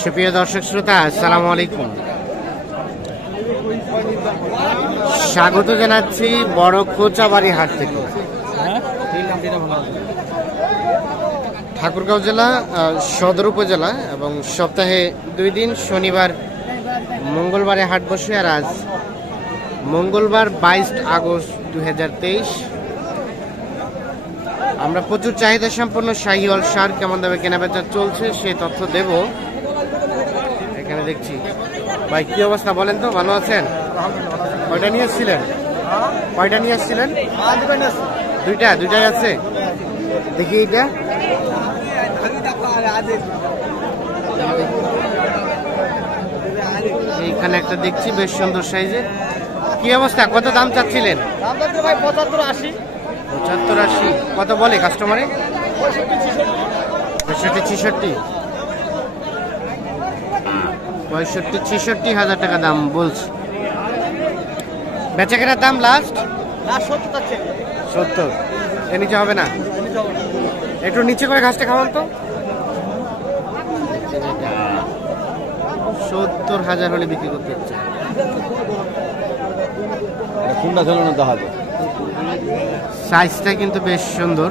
সুপ্রিয় দর্শক শ্রোতা, আসসালামু আলাইকুম। স্বাগত জানাচ্ছি বড় কোচাবাড়ি হাট থেকে। ঠাকুরগাঁও জেলা, সদর উপজেলা, এবং সপ্তাহে 2 দিন শনিবার মঙ্গলবারে হাট বসে। আর আজ মঙ্গলবার 22 আগস্ট 2023। আমরা প্রচুর চাহিদা সম্পন্ন শাহিওয়াল সার কেমন দামে কেনাবেচা চলছে সেই তথ্য দেব। এখানে দেখছি ভাই, কি অবস্থা বলেন তো? ভালো আছেন? কয়টা নিয়ে এসেছিলেন? কয়টা নিয়ে এসেছিলেন? দুইটাই আছে। দেখি এইটা, এইখানে একটা দেখছি বেশ সুন্দর সাইজের। কি অবস্থা, কত দাম চাচ্ছিলেন? 75-80। কত বলে কাস্টমারে? 65-66 হাজার টাকা দাম বলছে। বেচা কেনার দাম লাস্ট 70। এর নিচে হবে না? একটু নিচে করে ঘাসটা খাওয়ান তো। 70,000 হলে বিক্রি করতে হচ্ছে। সাইজটা কিন্তু বেশ সুন্দর।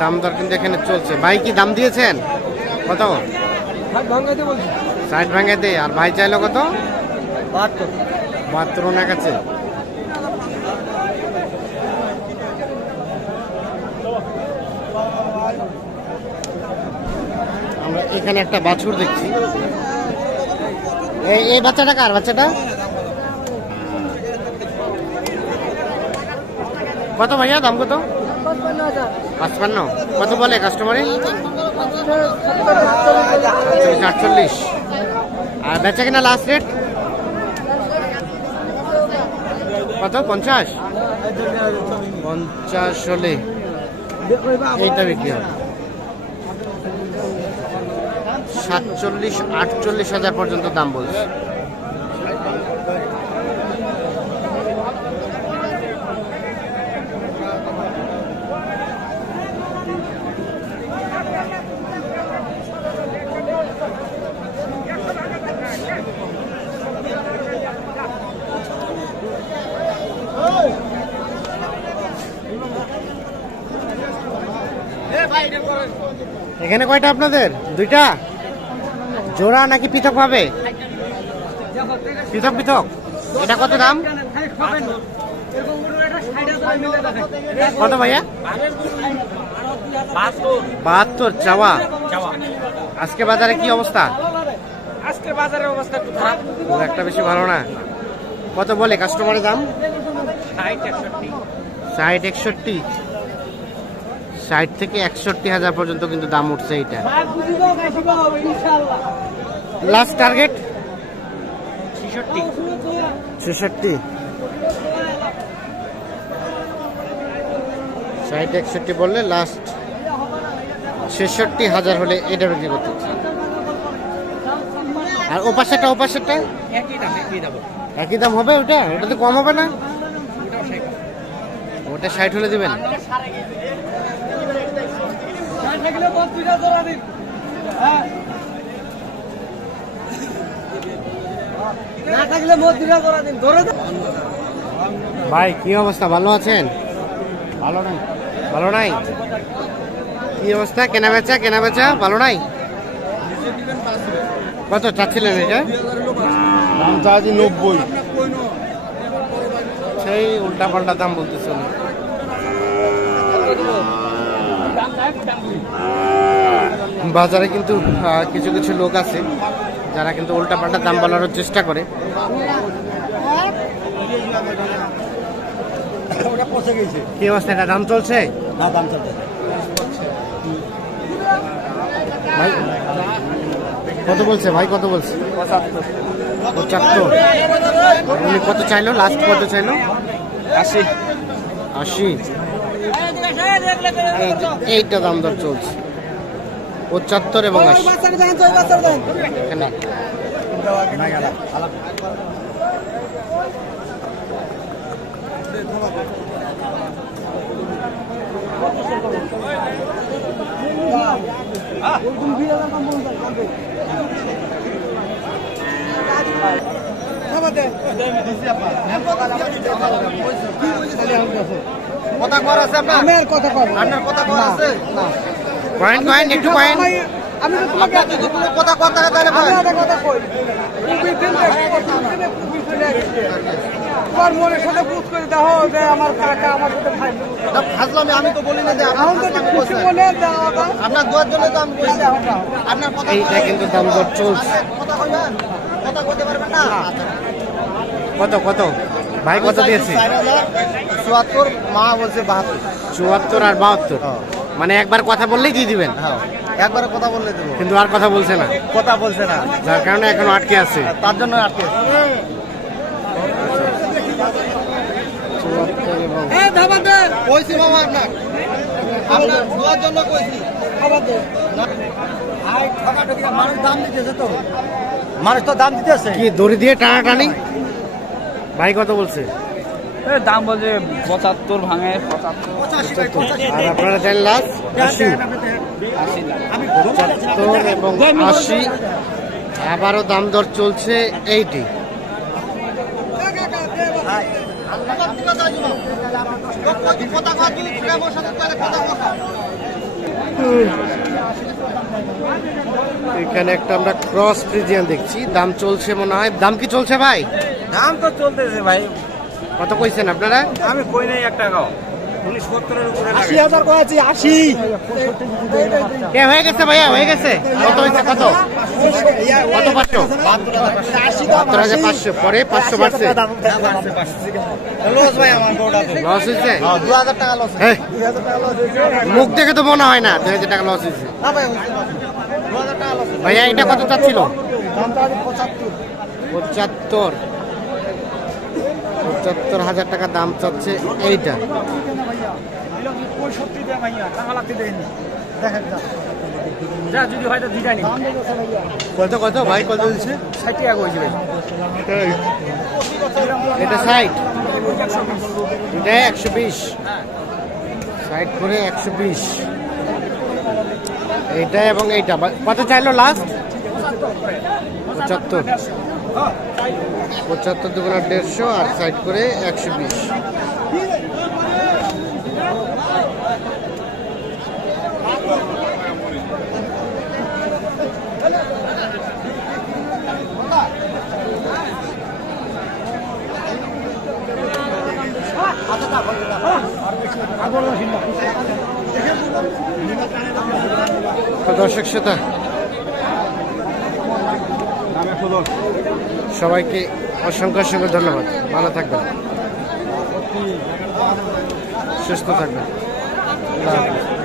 দাম দর কিন্তু এখানে চলছে। ভাই কি দাম দিয়েছেন? কত? 60 ভাঙাইতে। আর ভাই চাইলো কত? 72 ওনার কাছে। আমরা এখানে একটা বাছুর দেখছি। এই বাচ্চাটা কার? বাচ্চাটা কত ভাইয়া? দাম কত? 55। কত বলে কাস্টমারে? 48। আর বেচা কিনা লাস্ট রেট কত? 50 হলে এইটা বিক্রি হবে। 47-48 হাজার পর্যন্ত দাম বলছে। এখানে কয়টা আপনাদের? দুইটা জোড়া নাকি পৃথক ভাবে? পৃথক পৃথক। এটা কত দাম? কত ভাইয়া? 72 চাওয়া। আজকে বাজারে কি অবস্থা? আজকে বাজারের অবস্থা একটু খারাপ, খুব একটা বেশি ভালো না। কত বলে কাস্টমারের দাম? 60-61। 60 থেকে 61 হাজার পর্যন্ত কিন্তু দাম উঠছে। এইটা লাস্ট টার্গেট 66। 60-61 বললে লাস্ট 66 হাজার হলে এটা বিক্রি করতে হচ্ছে। আর ওপাশেরটা একই দাম হবে? ওটা তো কম হবে না? ওটা 60 হলে দিবেন। ভাই কি অবস্থা, ভালো আছেন? ভালো নাই। কি অবস্থা? কেনা বেচা ভালো নাই। কত চাচ্ছিলেন এটা? দাম চাচ্ছি 90। সেই উল্টা পাল্টা দাম বলতেছে। বাজারে কিন্তু কিছু কিছু লোক আছে যারা কিন্তু উল্টা পাল্টা দাম বলার চেষ্টা করে। কি অবস্থা? এটা দাম চলছে? ভাই কত বলছে? ভাই কত বলছে? 75। উনি কত চাইলো? লাস্ট কত চাইলো? 80। এইটা দাম দর চলছে 75 এবং 80। কথা কর আছে আপনার কথা কর আপনার কথা কর আছে পয়েন্ট পয়েন্ট একটু পয়েন্ট আমি তো তোমাকে কথা কথা তাহলে কথা কই তোমার মনের সাথে বুঝ করে দাও যে আমার কাকা আমার সাথে ভাই ফাজলামি আমি তো বলি না যে আপনার দোয়ার জন্য তো আমি কইছি আপনার কথা এইটা কিন্তু দাম দর চলছে। কথা কইবেন কথা কইতে পারবেন না কত কত ভাই কত দিয়েছে? 74 মা বলছে 72 74 আর 72, মানে একবার কথা বললেই দিয়ে দিবেন? হ্যাঁ একবারে কথা বললে দেব, কিন্তু আর কথা বলছে না, কথা বলছে না, যার কারণে এখনো আটকে আছে। তার জন্য আটকে আছে। কইছি মামা আপনার দোয়ার জন্য কইছি মানুষ দাম দিতেছে তো, মানুষ তো দাম দিতেছে। কি দড়ি দিয়ে টানাটানি? ভাই কত বলছে? দাম বলছে 75 ভাঙে 75 আর আপনারা চাইলে লাস্ট 80, 75 এবং 80। আবারও দাম দর চলছে 80। এখানে একটা আমরা ক্রস ফ্রিজিয়ান দেখছি, দাম চলছে মনে হয়। দাম কি চলছে ভাই? দাম তো চলতেছে ভাই, কত কইছেন আপনারা? আমি কই নাই 1 টাকাও, 70 এর উপরে 80,000 কয়েছি 80 এ হয়ে গেছে ভাইয়া, হয়ে গেছে। কত হয়েছে? কত কত? 500, 72,500 পরে 500 বাড়ছে। লস ভাই আমার বড়টা তো লস হয়েছে? 2000 টাকা লস, হ্যাঁ, 2000 টাকা লস হয়েছে। মুখ দেখে তো মনে হয় না 2000 টাকা লস হয়েছে। না ভাই 2000 টাকা লস ভাইয়া এটা কত চাচ্ছিল? দামটা 75 75,000 টাকা দাম চাচ্ছে এইটা। 65 দে ভাইয়া, টাকা লাগতে দেয়নি দেখেন যা যদি হয় তো দিদানি। কত কত ভাই কত দিচ্ছে? 60 টাকা কইছি ভাই, এটা 60, এটা 120, সাইড করে 120 এইটা এবং এইটা। কত চাইলো লাস্ট? 75, 75 দুগুণা 150 আর সাইড করে 120। তো দর্শক শ্রোতা, সবাইকে অসংখ্য অসংখ্য ধন্যবাদ। ভালো থাকবেন, সুস্থ থাকবেন। আল্লাহ হাফেজ।